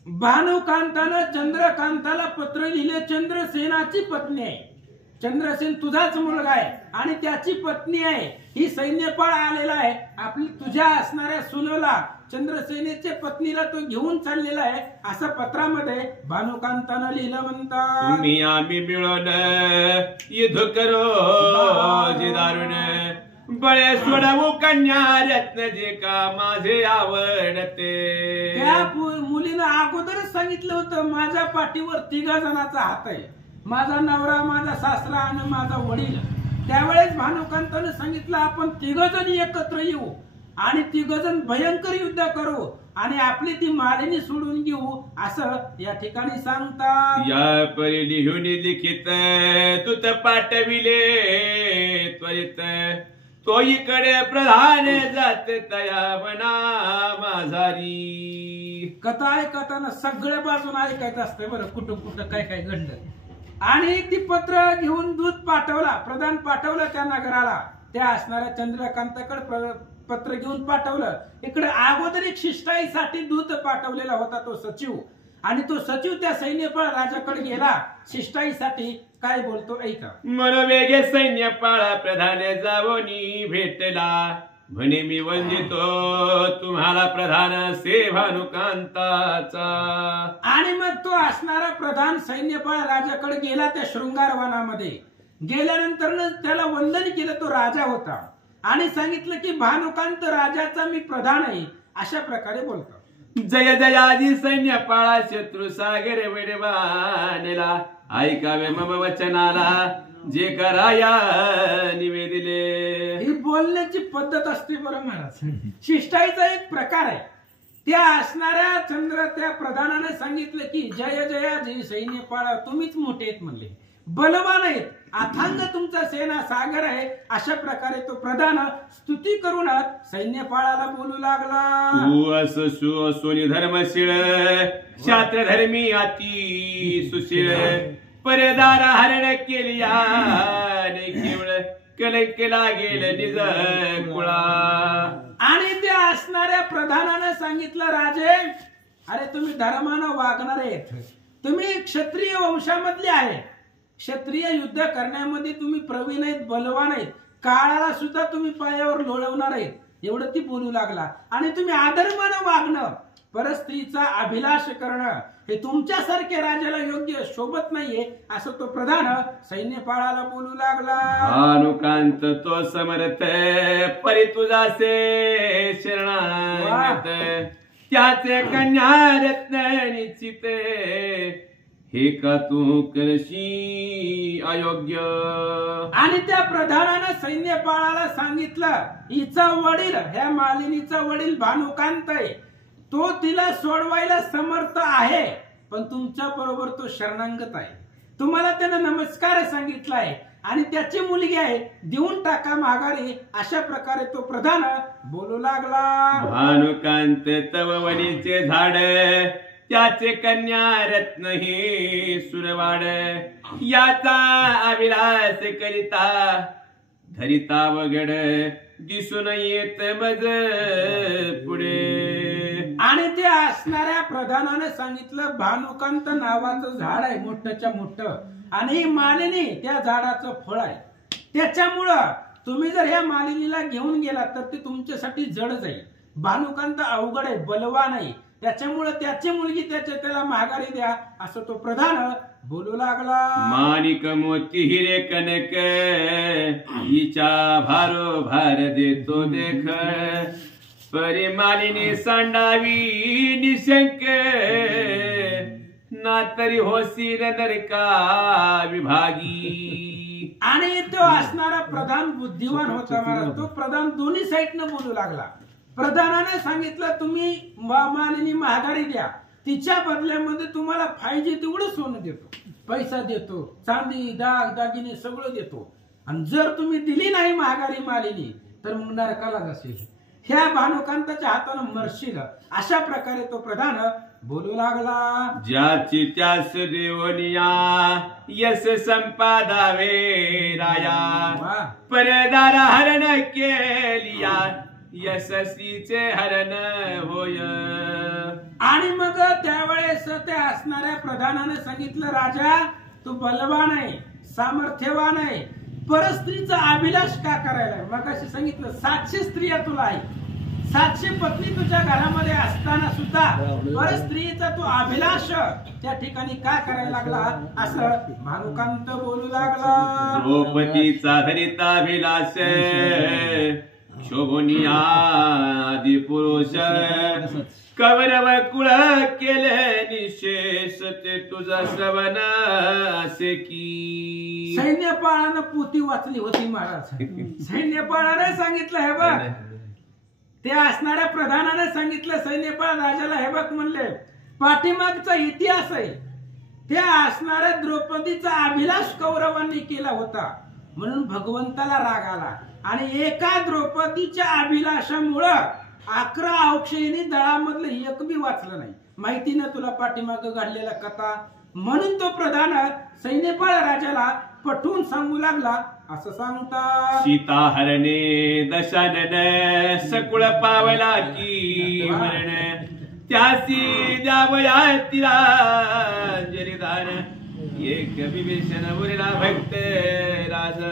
भानुकांतानं चंद्रकांताला पत्र लिहिले. चंद्रसेनाची पत्नी आहे, चंद्रसेन तुझाच मुलगा आहे आणि त्याची पत्नी आहे, ही सैन्यपाळ आलेला आहे, आपली तुझ्या असणाऱ्या सुनेला चंद्रसेनेच्या पत्नीला तो घेऊन चाललेला आहे असं पत्रामध्ये भानुकांतानं लिहिलं. म्हणतात तुम्ही आम्ही मिळून युद्ध करो जे दारुण बळे सोडवू कन्या रत्न जे का माझे आवडते. त्या मुलीनं अगोदरच सांगितलं होतं माझ्या पाठीवर 3 जणांचा हात आहे, माझा नवरा, माझा सासरा आणि माझा वडील. त्यावेळेस भानुकांतानं सांगितलं आपण 3 जण एकत्र येऊ आणि 3 जण भयंकर युद्ध करू आणि आपली ती मालिनी सोडून घेऊ असं या ठिकाणी सांगतात. या परी लिहून लिखित तुत पाठविले त्वरित तो इकडे प्रधान जात तया मना माझारी. कथा ऐकताना सगळ्या बाजून ऐकायचं असतं बरं, कुठं कुठं काय काय घडलं. आणि ती पत्र घेऊन दूत पाठवला, प्रधान पाठवलं त्या नगराला, त्या असणाऱ्या चंद्रकांताकडे पत्र घेऊन पाठवलं. इकडे अगोदर एक शिष्टाईसाठी दूत पाठवलेला होता तो सचिव, आणि तो सचिव त्या सैन्यपाळ राजाकडे गेला शिष्टाईसाठी. काय बोलतो ऐका. मनोवेगे सैन्यपाळा प्रधान जावोनी भेटला, म्हणे मी वंदितो तुम्हाला प्रधान से भानुकांताचा. आणि मग तो असणारा प्रधान सैन्यपाळ राजाकडे गेला त्या शृंगारवनामध्ये. गेल्यानंतर त्याला वंदन केलं. तो राजा होता आणि सांगितलं की भानुकांत राजाचा मी प्रधान आहे, अशा प्रकारे बोलतो. जय जयाजी सैन्यपाळा शत्रू सागर वेडवानेला, ऐकावे मम वचनाला जे कराया निवेदिले. ही बोलण्याची पद्धत असते बरं महाराज. शिष्टाईचा एक प्रकार आहे. त्या असणाऱ्या त्या प्रधानाने सांगितलं की जय जयाजी सैन्यपाळा तुम्हीच मोठे आहेत म्हणले, बलवान आहेत, अथांग तुमचा सेना सागर आहे, अशा प्रकारे तो प्रधान स्तुती करून सैन्यपाळाला बोलू लागला. सोनी धर्मशीळ शास्त्र धर्मी अति सुशीळ, परदार हरण केलिया केवळ कलंक लागेल निज कुळा. आणि त्या असणाऱ्या प्रधानानं सांगितलं राजे, अरे तुम्ही धर्मानं वागणार आहेत, तुम्ही क्षत्रिय वंशामधले आहे, क्षत्रिय युद्ध करण्यामध्ये तुम्ही प्रवीण आहेत, बलवान आहेत, काळाला सुद्धा तुम्ही पायावर लोळवणार आहेत, एवढं ती बोलू लागला. आणि तुम्ही अधर्मानं वागणं, परस्त्रीचा अभिलाष करणं हे तुमच्यासारख्या राजाला योग्य शोभत नाहीये, असं तो प्रधान सैन्यपाळाला बोलू लागला. भानुकांत तो समर्थ परी तुझासे शरणागत, त्याचे कन्या रत्न निश्चित, हे का तू करशी अयोग्य. आणि त्या प्रधानानं सैन्यपाळाला सांगितलं, हिचा वडील, ह्या मालिनीचा वडील भानुकांत आहे, तो तिला सोडवायला समर्थ आहे, पण तुमच्या बरोबर तो शरणागत आहे, तुम्हाला त्यानं नमस्कार सांगितलाय आणि त्याची मुलगी आहे, देऊन टाका माघारी, अशा प्रकारे तो प्रधान बोलू लागला. भानुकांत तव वनीचे झाड, त्याचे कन्या रत्न ही सुरवाड, याचा अभिलाष करिता धरिता वगड, दिसून येत मज पुढे. आणि त्या असणाऱ्या प्रधानाने सांगितलं, भानुकांत नावाचं झाड आहे मोठ्याच्या मोठं, आणि मालिनी त्या झाडाचं फळ आहे, त्याच्यामुळं तुम्ही जर ह्या मालिनीला घेऊन गेला तर ती तुमच्यासाठी जड जाईल. भानुकांत अवघड आहे, बलवान आहे, त्याच्यामुळे त्याची मुलगी त्याला माघारी द्या, असं तो प्रधान बोलू लागला. माणिक मोती हिरे कनक, हिच्या भारो भार देतो देख, परी मालिनी सांडावी निशंक, ना तरी होशील नरका विभागी. आणि तो असणारा प्रधान बुद्धिवान होता महाराज. तो प्रधान दोन्ही साईडनं बोलू लागला. प्रधानाने सांगितलं, तुम्ही मालिनी माघारी द्या, तिच्या बदल्यामध्ये तुम्हाला पाहिजे तेवढं सोनं देतो, पैसा देतो, चांदी दाग दागिने सगळं देतो, आणि जर तुम्ही दिली नाही माघारी मालिनी तर मग नरकाला जाशील, ह्या भानुकांताच्या हातानं मरशील, अशा प्रकारे तो प्रधान बोलू लागला. ज्याची त्यास देवनिया यश संपादावे राया, परदार हरण केलिया यशस्वीचे हरण होय. आणि मग त्यावेळेस त्या असणाऱ्या प्रधानाने सांगितलं, राजा तू बलवान आहे, सामर्थ्यवान आहे, परस्त्रीचा अभिलाष का करायला. मग अशी सांगितलं 700 स्त्रिया तुला आहे, 700 पत्नी तुझ्या घरामध्ये असताना सुद्धा परस्त्रीचा तू अभिलाष त्या ठिकाणी का करायला लागला, असं भानुकांत बोलू लागला. द्रौपदीचा धरिता अभिलाष, शोभनिया आदि पुरुष, कौरव कुळ केले निशेष, ते तुझा श्रवण असे की. सैन्यपाळानं पोथी वाचली होती महाराज. सैन्यपाळाने सांगितलं, हे बघ, त्या असणाऱ्या प्रधानाने सांगितलं सैन्यपाळ राजाला, हे बघ म्हणले, पाठीमागचा इतिहास आहे, त्या असणाऱ्या द्रौपदीचा अभिलाष कौरवांनी केला होता, म्हणून भगवंताला राग आला, आणि एका द्रौपदीच्या अभिलाषामुळं 11 औक्षयिनी दळामधलं एक बी वाचलं नाही. माहिती ना तुला पाठीमाग घडलेल्या कथा, म्हणून तो प्रधान सैन्यपाळ राजाला पटवून सांगू लागला असं सांगता सीता हरणे दशानन सकुळ पावला की मरण त्यासी द्यावया तिला जरिदान एक विभीषण उरला भक्त राज.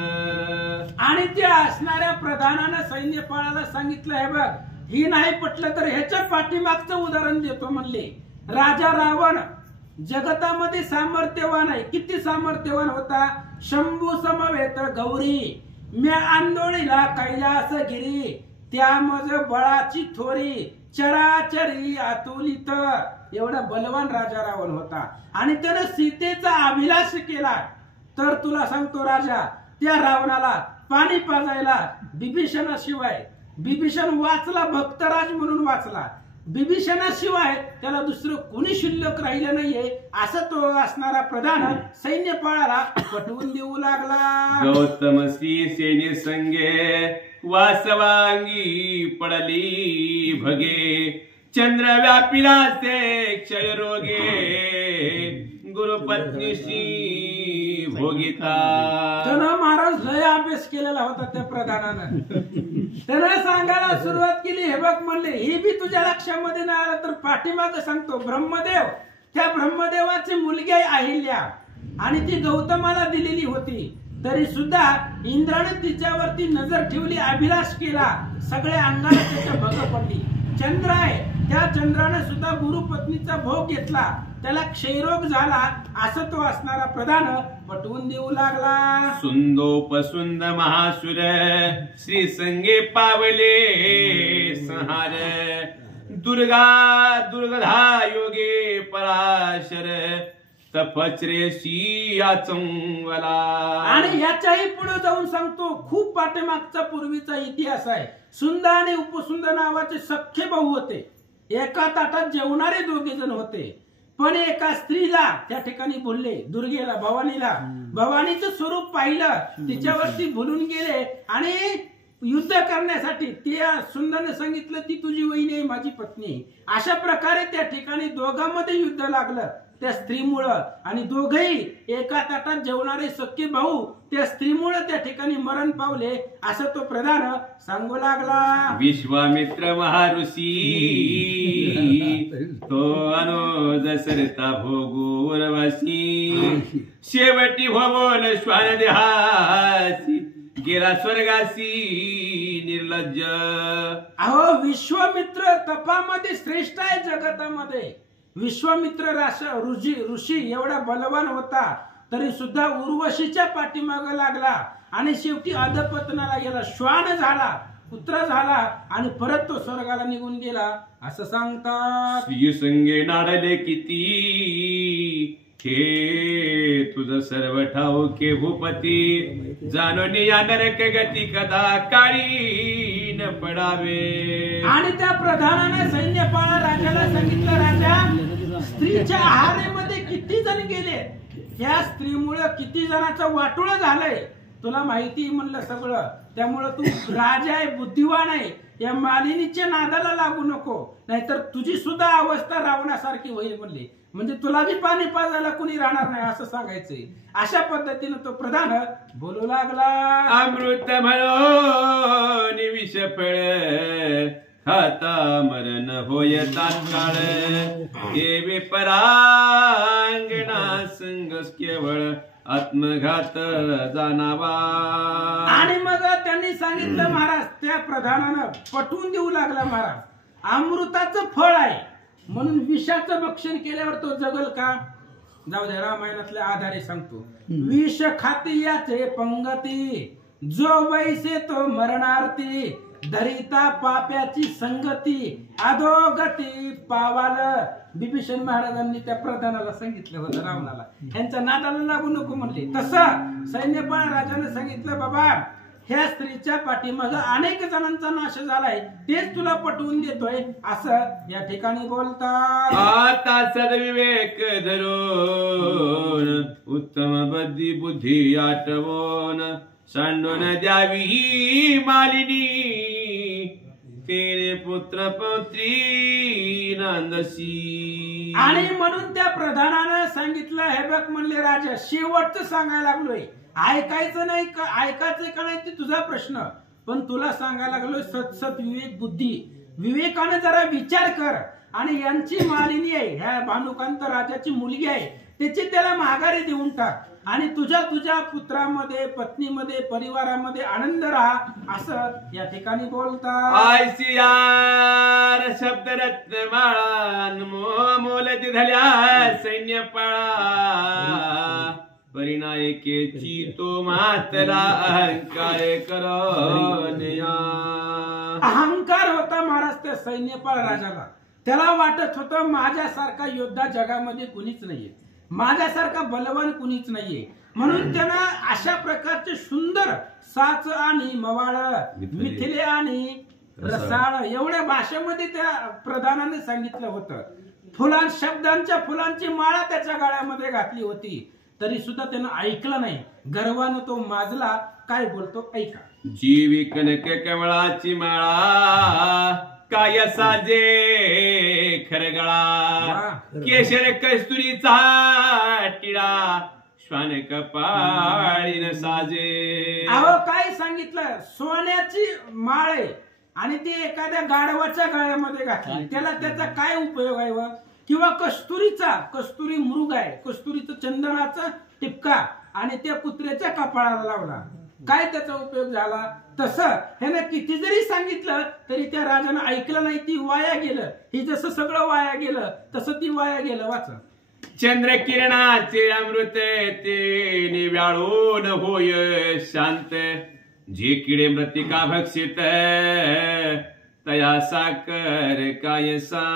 आणि त्या असणाऱ्या प्रधानानं सैन्यपाळाला सांगितलं हे बघ ही नाही पटलं तर ह्याच्या पाठीमागचं उदाहरण देतो म्हणले. राजा रावण जगतामध्ये सामर्थ्यवान आहे. किती सामर्थ्यवान होता. शंभू समवेत गौरी म्या आंदोळीला कैलास गिरी त्या मज बळाची थोरी चराचरी अतुलित. एवढा बलवान राजा रावण होता आणि त्यानं सीतेचा अभिलाष केला. तर तुला सांगतो राजा त्या रावणाला पाणी पाजायला बिभीषणाशिवाय बिभीषण वाचला भक्तराज म्हणून वाचला. बिभीषणाशिवाय त्याला दुसरं कोणी शिल्लक राहिलं नाहीये असं तो असणारा प्रधान सैन्यपाळाला पटवून देऊ लागला. गौतम श्री सेने संगे वासवांगी पडली भगे चंद्र व्यापिला से क्षय रोगे गुरुपत्नीशी भोगिता. त्यानं महाराज लय अभ्यास केलेला होता त्या प्रधानानं. त्यानं सांगायला सुरुवात केली हे बघ म्हणले ही बी तुझ्या लक्षामध्ये नाही आलं तर पाठीमाग सांगतो. ब्रह्मदेव त्या ब्रह्मदेवाची मुलगी आहे अहिल्या आणि ती गौतमाला दिलेली होती. तरी सुद्धा इंद्राने तिच्यावरती नजर ठेवली अभिलाष केला. सगळ्या अंगाला त्याच्या भग पडली. चंद्र आहे त्या चंद्राने सुद्धा गुरुपत्नीचा भोग घेतला. त्याला क्षयरोग झाला असं तो असणारा प्रधान पटवून देऊ लागला. सुंदोपसुंद महासुर श्री संगे पावले संहार दुर्गा दुर्गधा योगे पराशर तपचरेशी आचंगला. आणि याच्याही पुढे जाऊन सांगतो खूप पाठीमागचा पूर्वीचा इतिहास आहे. सुंद आणि उपसुंद नावाचे सख्खे भाऊ होते. एका ताटात जेवणारे दोघे जण होते. पण एका स्त्रीला त्या ठिकाणी बोलले दुर्गेला भवानीला भवानीचं स्वरूप पाहिलं तिच्यावरती भुलून गेले आणि युद्ध करण्यासाठी त्या सुंदरने सांगितलं ती तुझी वहिनी आहे माझी पत्नी. अशा प्रकारे त्या ठिकाणी दोघांमध्ये युद्ध लागलं त्या स्त्रीमुळं आणि दोघही एका ताटात जेवणारे सख्खे भाऊ त्या स्त्रीमुळे त्या ठिकाणी मरण पावले असं तो प्रधान सांगू लागला. विश्वामित्र महाऋषी तो अनुज सरता भोगोरवासी शेवटी भवन श्वान देहासी गेला स्वर्गासी निर्लज्ज. अहो विश्वामित्र तपामध्ये श्रेष्ठ आहे जगतामध्ये. विश्वामित्र ऋषी एवढा बलवान होता तरी सुद्धा उर्वशीच्या पाठीमाग लागला आणि शेवटी अधपतनाला गेला. श्वान झाला पुत्र झाला आणि परत तो स्वर्गाला निघून गेला असं सांगतात. श्री संगे नाडले किती हे तुझ सर्व ठाऊके भूपती जाणून या नरक गती कदा काळी न पडावे. आणि त्या प्रधानाने सैन्यपाळा राजाला सांगितलं राजा स्त्रीच्या आहारेमध्ये किती जण गेले या स्त्रीमुळे किती जणांचं वाटोळ झालंय तुला माहिती म्हणलं सगळं. त्यामुळे तू राजा आहे बुद्धिवान आहे या मालिनीच्या नादाला लागू नको नाहीतर तुझी सुद्धा अवस्था रावणासारखी होईल म्हणले. म्हणजे तुला बी पाणी पाजायला कुणी राहणार नाही असं सांगायचंय. अशा पद्धतीने तो प्रधान बोलू लागला. अमृत म्हणून विष फळ खाता मरण होय तात्काळ देवे परांगणा संगस केवळ आत्मघात जाणावा. आणि मग त्यांनी सांगितलं महाराज त्या प्रधानानं पटवून देऊ लागला महाराज अमृताचं फळ आहे म्हणून विषाचं भक्षण केल्यावर तो जगल का. जाऊ द्या रामायणातल्या आधारे सांगतो. विष खाती याचे पंगती जो वैसे तो मरणार्थी धरिता पाप्याची संगती अधोगती पावाल. बिभीषण महाराजांनी त्या प्रधानाला सांगितलं होतं रावणाला यांच्या नादाला लागू नको म्हणले. तसं सैन्यपाळ राजाने सांगितलं बाबा ह्या स्त्रीच्या पाठीमाग अनेक जणांचा नाश झालाय तेच तुला पटवून देतोय असं या ठिकाणी बोलतात. आता सद्विवेक धरून उत्तम बुद्धी आठवून सांडून द्यावी मालिनी तेने पुत्र पौत्री नांदसी. आणि म्हणून त्या प्रधानानं सांगितलं, हे बघ म्हणले राजा, शेवटचं सांगायला लागलोय, ऐकायचं नाही का, ऐकायचं का नाही ते तुझा प्रश्न, पण तुला सांगायला लागलोय सत विवेक बुद्धी, विवेकाने जरा विचार कर. आणि यांची मालिनी आहे, ह्या भानुकांत राजाची मुलगी आहे, त्याची त्याला माघारी देऊन टाक आणि तुझ्या पुत्रामध्ये, पत्नीमध्ये, परिवारामध्ये आनंद राहा, असं या ठिकाणी बोलतात. आयसियार शब्द रत्नमाळा मोलती झाल्या सैन्य पाळा. परिणायकेची तो मातला अहंकार करोन्या. अहंकार होता महाराज त्या सैन्यपाळ राजाला. त्याला वाटत होतं माझ्यासारखा योद्धा जगामध्ये कुणीच नाहीये, माझ्यासारखा बलवान कुणीच नाहीये. म्हणून त्यानं अशा प्रकारचे सुंदर साच आणि मवाळ, मिथिले आणि रसाळ एवढ्या भाषेमध्ये त्या प्रधानाने सांगितलं होतं. शब्दांच्या फुलांची माळा त्याच्या गाळ्यामध्ये घातली होती, तरी सुद्धा त्यानं ऐकलं नाही. गर्वानं तो माजला. काय बोलतो ऐका. जीवी कनक कमळाची माळा, काय साजे खरगळा. केशर कस्तुरीचा टिळा, श्वान कपाळीन साजे. अहो काय सांगितलं, सोन्याची माळ आहे आणि ती एखाद्या गाढवाच्या गाळ्यामध्ये घातली, त्याला त्याचा काय उपयोग आहे व? किंवा कस्तुरी मृग आहे, कस्तुरीचं चंदनाचा टिपका आणि त्या कुत्र्याच्या कपाळाला लावला, काय त्याचा उपयोग झाला? तसं ह्यानं किती जरी सांगितलं तरी त्या राजानं ऐकलं नाही, ती वाया गेलं. ही जसं सगळं वाया गेलं तसं ती वाया गेलं. वाचा. चंद्र किरणाचे अमृत ते निव्याळून होय शांत. जे किडे मृतिका भक्षित तया साकर काय सा.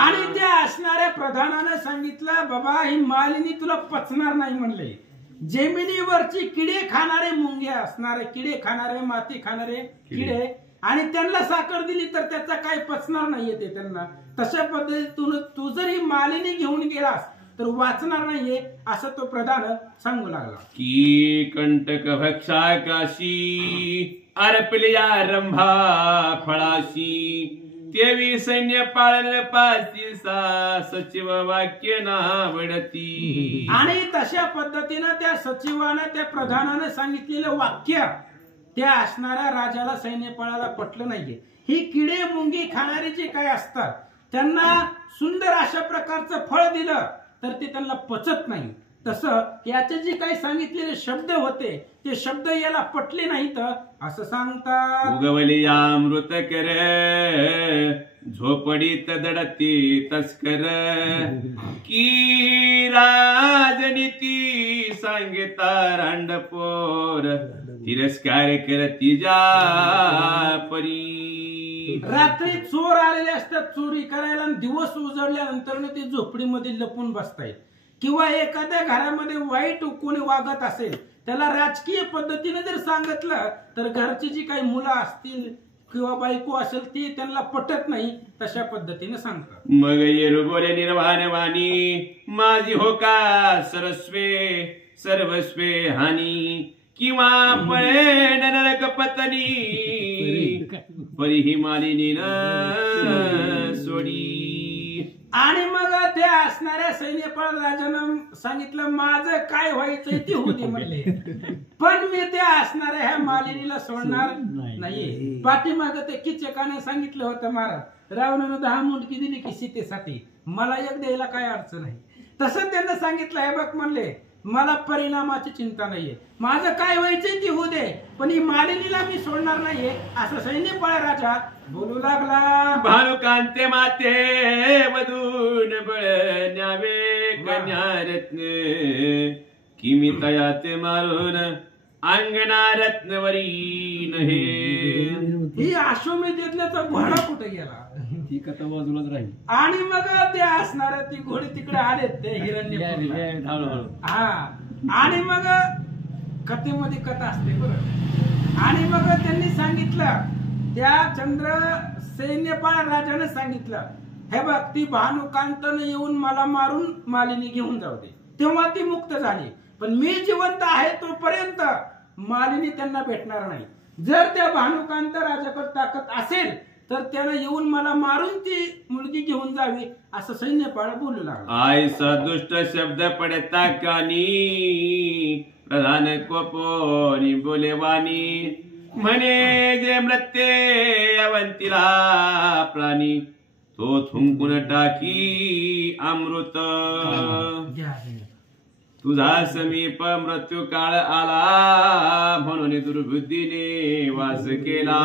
आणि त्या असणाऱ्या प्रधानानं सांगितलं, बाबा ही मालिनी तुला पचणार नाही म्हणले. जमिनीवरची किडे खाणारे मुंग्या असणारे, किडे खाणारे, माती खाणारे किडे, आणि त्यांना साखर दिली तर त्याचा काही पचणार नाहीये ते त्यांना. तशा पद्धतीतून तू जर ही मालिनी घेऊन गेलास तर वाचणार नाहीये, असं तो प्रधान सांगू लागला. की कंटक भक्षा काशी, अर्पलिया रंभा फळाशी. तेवी सैन्य पाळन पासी सा, सचिव वाक्य नावडती. आणि तशा पद्धतीनं त्या सचिवानं, त्या प्रधानानं सांगितलेलं वाक्य त्या असणाऱ्या राजाला, सैन्यपाळाला पटलं नाहीये. ही किडे मुंगी खाणारे जे काही असतात त्यांना सुंदर अशा प्रकारचं फळ दिलं तर ते त्यांना पचत नाही. तसं याचे जे काही सांगितलेले शब्द होते ते शब्द याला पटले नाहीत असं सांगतात. उगवली अमृत कर, झोपडीत दडती तस्कर. की राजनीती सांगता रांडपोर, तिरस्कार करती जा परी. रात्री चोर आलेले असतात चोरी करायला, आणि दिवस उजळल्यानंतर ते झोपडीमध्ये लपून बसतायत. किंवा एखाद्या घरामध्ये वाईट कोणी वागत असेल त्याला राजकीय पद्धतीने जर सांगितलं तर घरची जी काही मुलं असतील किंवा बायको असेल ती त्यांना पटत नाही. तशा पद्धतीने सांगतात. मग येरू बोले निर्वाणवाणी, माझी हो का सरस्वे सर्वस्वे हानी. किंवा पळे नरक पत्नी, परी ही मालिनी सोडी. आणि मग त्या असणाऱ्या सैन्यपाळ राजानं सांगितलं, माझं काय व्हायचंय ते होते म्हणले, पण मी त्या असणाऱ्या ह्या मालिनीला सोडणार नाहीये. पाठीमाग ते किचकाने सांगितलं होतं, महाराज रावणानं 10 मुंडकी दिली की सीतेसाठी, मला एक द्यायला काय अडचण नाही. तसं त्यांना सांगितलं, हे बघ म्हणले, मला परिणामाची चिंता नाहीये, माझं काय व्हायचंय ते होऊ दे, पण ही मालिनीला मी सोडणार नाहीये, असं सैन्यपाळ राजा बोलू लागला. भानुकांते माते मधून बळ न्यावे कन्यारत्न. किमी तयाते मारून अंगणा रत्नवरी नहे. ही अश्वमेध यज्ञाचा घोडा कुठे गेला? ती कथा बाजूलाच राहील. आणि मग ते असणार ती घोडी तिकडे आले ते हिरण्य. हा, आणि मग कथेमध्ये कथा असते बरं. आणि मग त्यांनी सांगितलं, त्या चंद्र सैन्यपाळ राजाने सांगितलं, हे बघ ती भानुकांतन येऊन मला मारून मालिनी घेऊन जाऊ दे. तेव्हा ती मुक्त झाली, पण मी जिवंत आहे तोपर्यंत मालिनी त्यांना भेटणार नाही. जर त्या भानुकांत राजाकडे ताकद असेल तर त्याला येऊन मला मारून ती मुलगी घेऊन जावी असं सैन्यपाळ बोलू लागला. आयसा दुष्ट शब्द पडता कानी प्रधान कोपोनी बोले वाणी म्हणे जे मृत्ये अवंतीला प्राणी तो थुंकून टाकी अमृत. तुझा समीप मृत्यू काळ आला म्हणून दुर्बुद्धीने वास केला.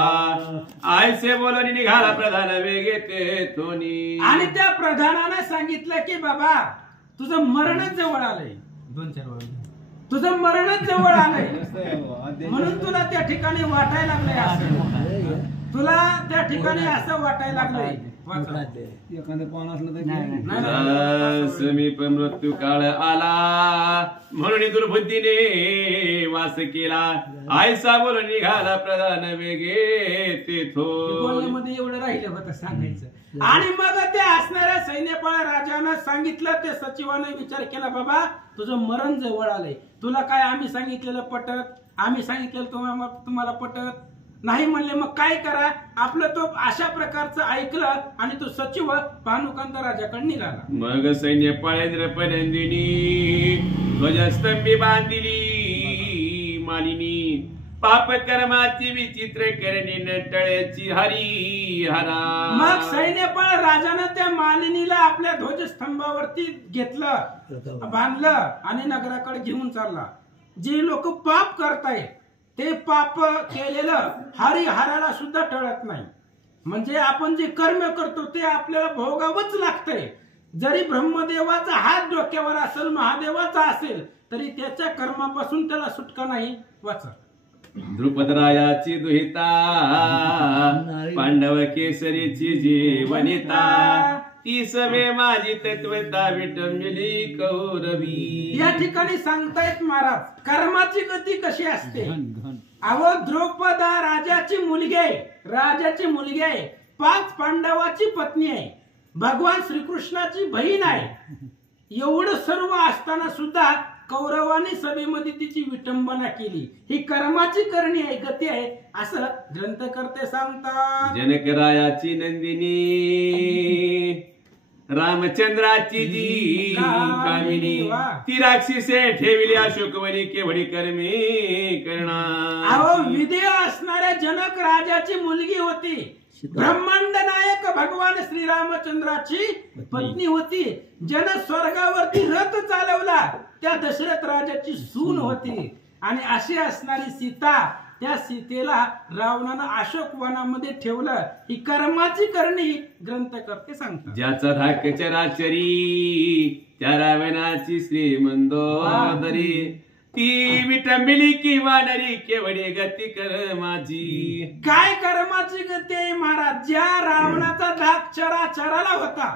आयसे बोलून निघाला प्रधान वेगे ते थोनी. आणि त्या प्रधानाने सांगितलं की बाबा तुझं मरणच जवळ आलंय. 2-4 वेळा तुझं मरणच जवळ आलंय म्हणून तुला त्या ठिकाणी वाटायला लागलंय असं. तुला त्या ठिकाणी असं वाटायला लागलंय. एखादं पान असलं तुझा समीप मृत्यू काळ आला म्हणून दुर्बुद्धीने वास केला. आयसा बोलून निघाला प्रधान वेगे तेथून. बोलण्यामध्ये एवढं राहिलं होतं सांगायचं. आणि मग ते असणाऱ्या सैन्यपाळ राजानं सांगितलं. ते सचिवानं विचार केला बाबा तुझं मरण जवळ आलंय. तुला काय आम्ही सांगितलेलं पटत? आम्ही सांगितलेलं तुम्हाला पटत नाही म्हणले. मग काय करा? आपलं तो अशा प्रकारचं ऐकलं आणि तो सचिव भानुकांत राजाकडे निघाला. मग सैन्यपाळेंद्र पनंदिनी ध्वजस्तंभी बांधिली मालिनी पाप कर्माची विचित्र करणी नटळ्याची हरी हरा. मग सैन्यपाळ राजानं त्या मालिनीला आपल्या ध्वजस्तंभावरती घेतलं, बांधलं आणि नगराकडे घेऊन चालला. जे लोक पाप करतायत ते पाप केलेलं हरिहराला सुद्धा टळत नाही. म्हणजे आपण जे कर्म करतो ते आपल्याला भोगावंच लागतंय. जरी ब्रह्मदेवाचा हात डोक्यावर असेल, महादेवाचा असेल, तरी त्याच्या कर्मापासून त्याला सुटका नाही. वाचा. द्रुपदरायाची दुहिता पांडव केसरीची जीवनिता ती सवे माझी तत्वता विटंबिली कौरवी. या ठिकाणी सांगतायत महाराज कर्माची गती कशी असते. अहो द्रौपदा राजाची मुलगी आहे, राजाची मुलगी आहे, 5 पांडवाची पत्नी आहे, भगवान श्रीकृष्णाची बहीण आहे. एवढं सर्व असताना सुद्धा कौरवानी सभेमध्ये तिची विटंबना केली. ही कर्माची करणी आहे, गती आहे असं ग्रंथकर्ते सांगतात. जनकरायाची नंदिनी रामचंद्राची जी कामिनी ती राक्षसे ठेविली अशोकवनी केवढी कर्मे करणार. अहो विदेह असणाऱ्या जनक राजाची मुलगी होती, ब्रह्मांड नायक भगवान श्रीरामचंद्राची पत्नी होती. जन स्वर्गावरती रथ चालवला त्या दशरथ राजाची सून होती. आणि अशी असणारी सीता, त्या सीतेला रावणानं अशोक वनामध्ये ठेवलं. ही कर्माची करणी ग्रंथकर्ते सांगतात. ज्याचा धाक चराचरी त्या रावणाची श्रीमंदोदरी ती विटंबिली किंवा नरी केवढी गती कर्माची. काय कर्माची गती आहे महाराज? ज्या रावणाचा धाक चराचराला होता.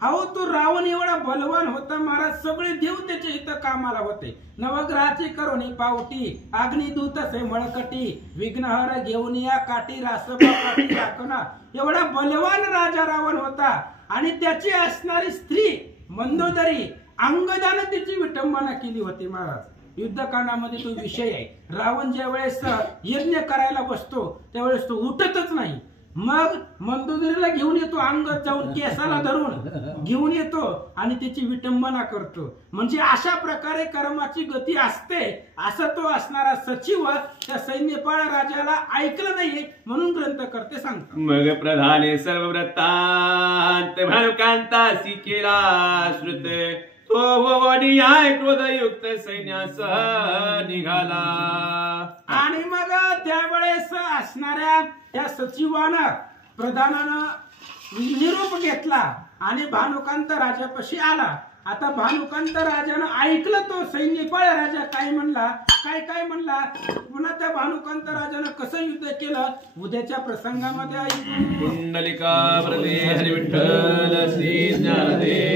अहो तो रावण एवढा बलवान होता महाराज, सगळे देव त्याच्या इथं कामाला होते. नवग्रहाची करुणी पावटी, अग्निदूत से मळकटी, विघ्नहर घेऊन या काठी रासपा काठी राखणा. एवढा बलवान राजा रावण होता. आणि त्याची असणारी स्त्री मंदोदरी अंगदानं तिची विटंबना केली होती महाराज. युद्धकांडामध्ये तो विषय आहे. रावण ज्या वेळेस यज्ञ करायला बसतो त्यावेळेस तो उठतच नाही. मग मंदोदरीला घेऊन येतो, अंगात जाऊन केसाला धरून घेऊन येतो आणि त्याची विटंबना करतो. म्हणजे अशा प्रकारे कर्माची गती असते असं तो असणारा सचिव त्या सैन्यपाळ राजाला ऐकलं नाही म्हणून ग्रंथकर्ते सांगतात. मग प्रधाने सर्व व्रतांत भानुकांतासी केला श्रुत तो न्याय क्रोधयुक्त सैन्यासह निघाला. आणि मग त्यावेळेस असणाऱ्या त्या सचिवानं प्रधानानं निरोप घेतला आणि भानुकांत राजापाशी आला. आता भानुकांत राजानं ऐकलं तो सैन्यपाळ राजा काय म्हणला, काय म्हणला. पुन्हा त्या भानुकांत राजानं कसं युद्ध केलं उद्याच्या प्रसंगामध्ये ऐकू. कुंडलिका हरी विठ्ठल श्री ज्ञानदेव